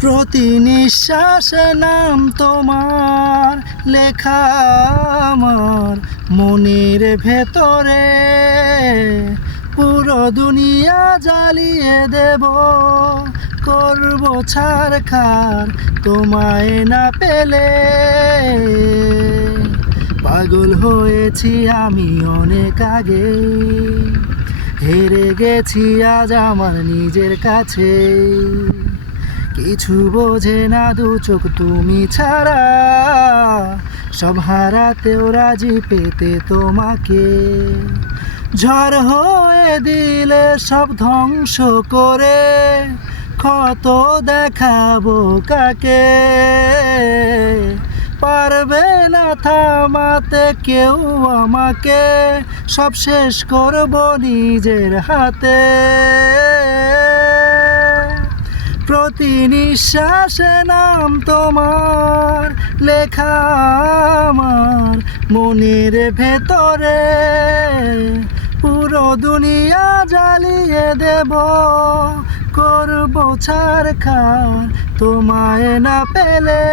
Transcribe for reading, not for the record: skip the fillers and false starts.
প্রতি নিঃশ্বাসে নাম তোমার লেখা আমার মনের ভেতরে। পুরো দুনিয়া জ্বালিয়ে দেব, করব ছারখার তোমায় না পেলে। পাগল হয়েছি আমি অনেক আগে, হেরে গেছি আজ আমার নিজের কাছে। কিছু বোঝে না দু চোখ তুমি ছাড়া, সব হারাতেও রাজি পেতে তোমাকে। ঝড় হয়ে দিলে সব ধ্বংস করে, ক্ষত দেখাবো কাকে। পারবে না থামাতে কেউ আমাকে, সব শেষ করবো নিজের হাতে। প্রতি নিঃশ্বাসে নাম তোমার লেখা আমার মনের ভেতরে। পুরো দুনিয়া জ্বালিয়ে দেব, করব ছারখার তোমায় না পেলে।